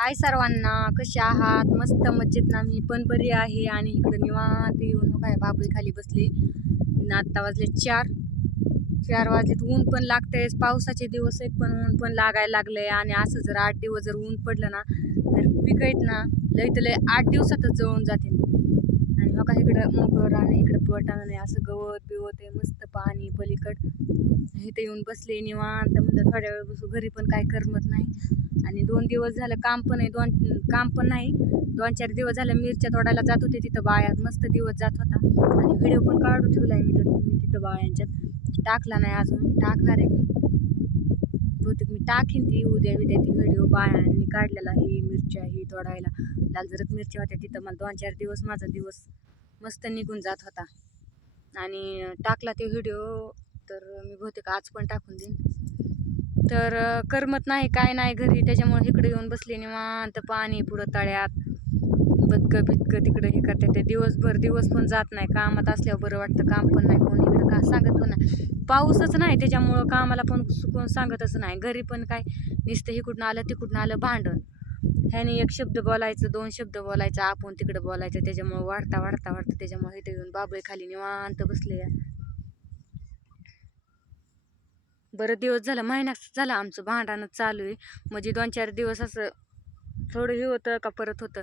हाय सर्वांना कसे आहात? मस्त मज्जेत ना मी पण बरी आहे आणि इकडं निवांत येऊन काय बाबळी खाली बसले. आत्ता वाजले चार. चार वाजलेत. ऊन पण लागतंय. पावसाचे दिवस आहेत पण ऊन पण लागायला लागलंय. आणि असं जर आठ दिवस जर ऊन पडलं ना तर पीक आहेत ना. लय तर लय आठ दिवसातच जळून जाते. आणि हो इकडं मोकळं आणि इकडं पटाण नाही असं गवत बिवत आहे. मस्त पाणी पलीकड. इथे येऊन बसले निवांत. म्हणलं थोड्या वेळ बसू. घरी पण काय करमत नाही. आणि दोन दिवस झालं काम पण आहे दोन काम पण नाही. दोन चार दिवस झालं मिरच्या तोडायला जात होते तिथं बायात मस्त दिवस जात होता. आणि व्हिडिओ पण काढून ठेवला आहे मी तर मी तिथं बायांच्यात टाकला नाही अजून टाकणार आहे मी. बहुतेक मी टाकीन ती उद्या उद्या ती व्हिडिओ बायांनी काढलेला ही मिरच्या ही तोडायला. लालजरत मिरच्या होत्या तिथं मला दोन चार दिवस माझा दिवस मस्त निघून जात होता. आणि टाकला ते व्हिडिओ तर मी बहुतेक आज पण टाकून देईन. तर करमत नाही काय नाही घरी. त्याच्यामुळे इकडे येऊन बसले निवांत पाणी पुढं तळ्यात. बदकं बिदकं तिकडं हे करतात ते दिवसभर दिवस पण जात नाही. कामात असल्यावर बरं वाटतं. काम पण नाही. कोण इकडं का सांगत पण नाही. पाऊसच नाही त्याच्यामुळं कामाला पण कोण सांगतच नाही. घरी पण काय नुसतं इकडून आलं तिकडून आलं भांडण. ह्याने एक शब्द बोलायचं दोन शब्द बोलायचं आपण तिकडं बोलायचं. त्याच्यामुळं वाढता वाढता वाढता त्याच्यामुळे इथे येऊन बाबळे खाली निवांत बसले. बरं दिवस झालं महिना झाला आमचं भांडणं चालू आहे. म्हणजे दोन चार दिवस असं थोडं हे होतं का परत होतं.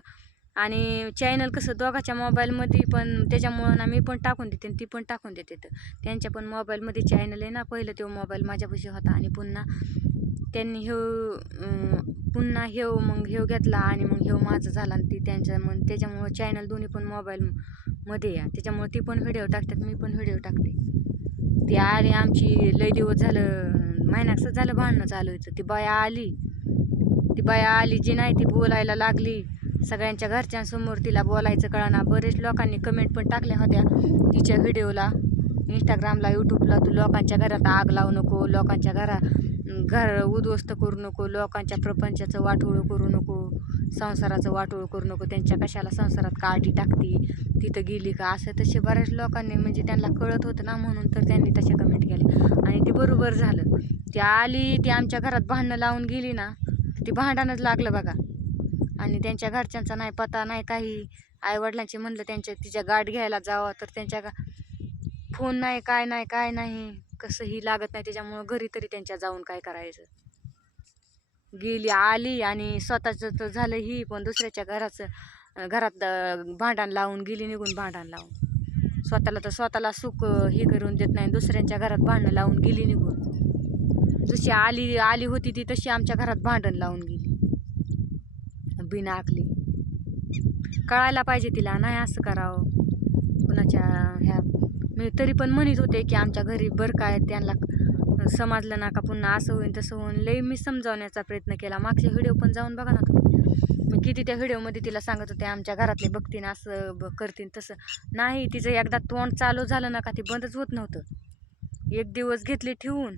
आणि चॅनल कसं दोघाच्या मोबाईलमध्ये पण त्याच्यामुळं ना मी पण टाकून देते आणि ती पण टाकून देते तर. त्यांच्या पण मोबाईलमध्ये चॅनल आहे ना पहिलं तो मोबाईल माझ्यापाशी होता आणि पुन्हा त्यांनी हे पुन्हा हेव मग हेव घेतला आणि मग हेव माझं झाला आणि ती त्यांच्या मग त्याच्यामुळं चॅनल दोन्ही पण मोबाईलमध्ये या त्याच्यामुळं ती पण व्हिडिओ टाकतात मी पण व्हिडिओ टाकते. ती आली आमची लय दिवस झालं महिन्याचं झालं भांडणं चालू होतं ती बाया आली. ती बाया आली जी नाही ती बोलायला लागली. सगळ्यांच्या घरच्यांसमोर तिला बोलायचं कळाना. बरेच लोकांनी कमेंट पण टाकल्या होत्या तिच्या व्हिडिओला इंस्टाग्रामला यूट्यूबला तू लोकांच्या घरात आग लावू नको लोकांच्या घरा घर उद्ध्वस्त करू नको लोकांच्या प्रपंचाचं वाटोळं करू नको संसाराचं वाटोळं करू नको त्यांच्या कशाला संसारात काठी टाकती तिथं गेली का? असं तसे बऱ्याच लोकांनी म्हणजे त्यांना कळत होतं ना म्हणून तर त्यांनी तसे कमेंट केले आणि ते बरोबर झालं. ती आली ती आमच्या घरात भांडणं लावून गेली ना ती भांडणच लागलं बघा. आणि त्यांच्या घरच्यांचा नाही पता नाही काही. आईवडिलांचे म्हणलं त्यांच्या तिच्या गाठ घ्यायला जावं. तर त्यांच्या गा फोन नाही काय नाही काय नाही. कसंही लागत नाही त्याच्यामुळं घरी तरी त्यांच्या जाऊन काय करायचं? गेली आली आणि स्वतःचं तर झालं ही पण दुसऱ्याच्या घराचं घरात भांडण लावून गेली निघून भांडण लावून. स्वतःला तर स्वतःला सुख हे करून देत नाही दुसऱ्यांच्या घरात भांडणं लावून गेली निघून. जशी आली आली होती ती तशी आमच्या घरात भांडण लावून गेली. बिना आखली. कळायला पाहिजे तिला नाही असं करावं. कुणाच्या ह्या मी तरी पण म्हणत होते की आमच्या घरी बरं काय त्यांना समजलं ना का पुन्हा असं होईन तसं होईन. लई मी समजावण्याचा प्रयत्न केला. मागचे व्हिडिओ पण जाऊन बघा ना तुम्ही. मी किती त्या व्हिडिओमध्ये तिला सांगत होते आमच्या घरातले बघतीन असं ब- करतीन तसं. नाही तिचं एकदा तोंड चालू झालं ना का ते बंदच होत नव्हतं. एक दिवस घेतली ठेवून.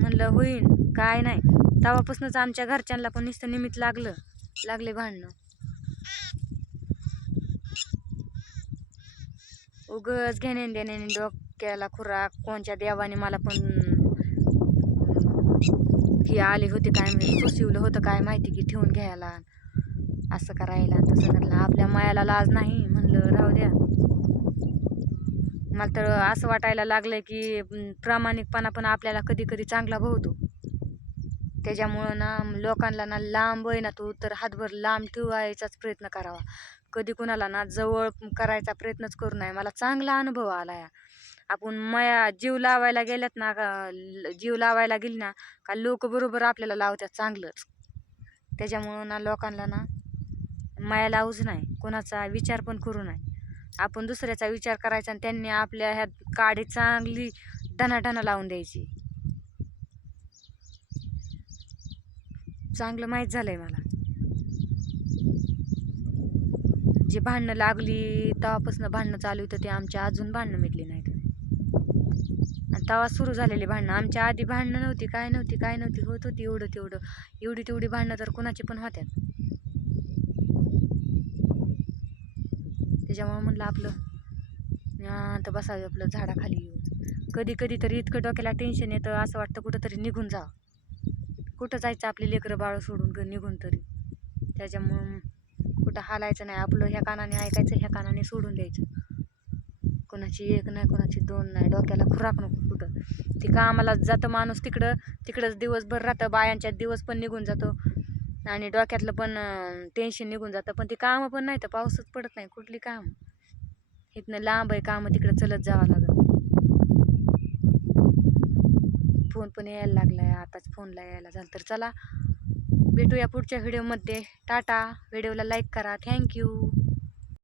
म्हणलं होईन काय नाही. तेव्हापासूनच आमच्या घरच्यांना पण निसतं निमित्त लागलं. लागले भांडणं. उगच घेणे देण्याने डोक्याला खुराक कोणच्या देवाने मला पण ही आली होती काय म्हणजे सुशिवलं होतं काय माहिती की ठेवून घ्यायला. असं करायला. तसं करायला आपल्या मायाला लाज नाही म्हणलं राहू द्या. मला तर असं वाटायला लागलं की प्रामाणिकपणा पण आपल्याला कधी कधी चांगला भवतो. त्याच्यामुळं ना लोकांना ना लांब आहे ना तू तर हातभर लांब ठेवायचाच प्रयत्न करावा. कधी कुणाला ना जवळ करायचा प्रयत्नच करू नये. मला चांगला अनुभव आला या आपण माया जीव लावायला गेल्यात ना का जीव लावायला गेली ना का लोक बरोबर आपल्याला लावतात चांगलंच. त्याच्यामुळं ना लोकांना ना माया लावूच नाही. कोणाचा विचार पण करू नये. आपण दुसऱ्याचा विचार करायचा आणि त्यांनी आपल्या ह्या काडी चांगली डनाडना लावून द्यायची. चांगलं माहीत झालंय मला. जे भांडणं लागली तेव्हापासून भांडणं चालू होतं ते आमच्या अजून भांडणं मिटली नाहीत. आणि तेव्हा सुरू झालेली भांडणं. आमच्या आधी भांडणं नव्हती काय नव्हती काय नव्हती होत होती एवढं तेवढं. एवढी तेवढी भांडणं तर कुणाची पण होत्यात. त्याच्यामुळं म्हणलं आपलं तर बसावं आपलं झाडाखाली येऊ कधी कधी तरी इतकं डोक्याला टेन्शन येतं असं वाटतं कुठंतरी निघून जावं. कुठं जायचं आपली लेकरं बाळ सोडून ग- निघून तरी. त्याच्यामुळं कुठं हालायचं नाही आपलं ह्या कानाने ऐकायचं ह्या कानाने सोडून द्यायचं. कोणाची एक नाही कोणाची दोन नाही डोक्याला खुराक नको कुठं. ती कामाला जातं माणूस तिकडं तिकडंच दिवसभर राहतं बायांच्यात दिवस पण निघून जातो. आणि डोक्यातलं पण टेन्शन निघून जातं. पण ती कामं पण नाही तर पाऊसच पडत नाही कुठली कामं? इथनं लांब आहे कामं तिकडं चलत जावं लागत. फोन पण यायला लागलाय आताच फोनला यायला झालं तर चला. भेटूया पुढच्या व्हिडिओमध्ये टाटा. व्हिडिओला लाईक करा. थँक्यू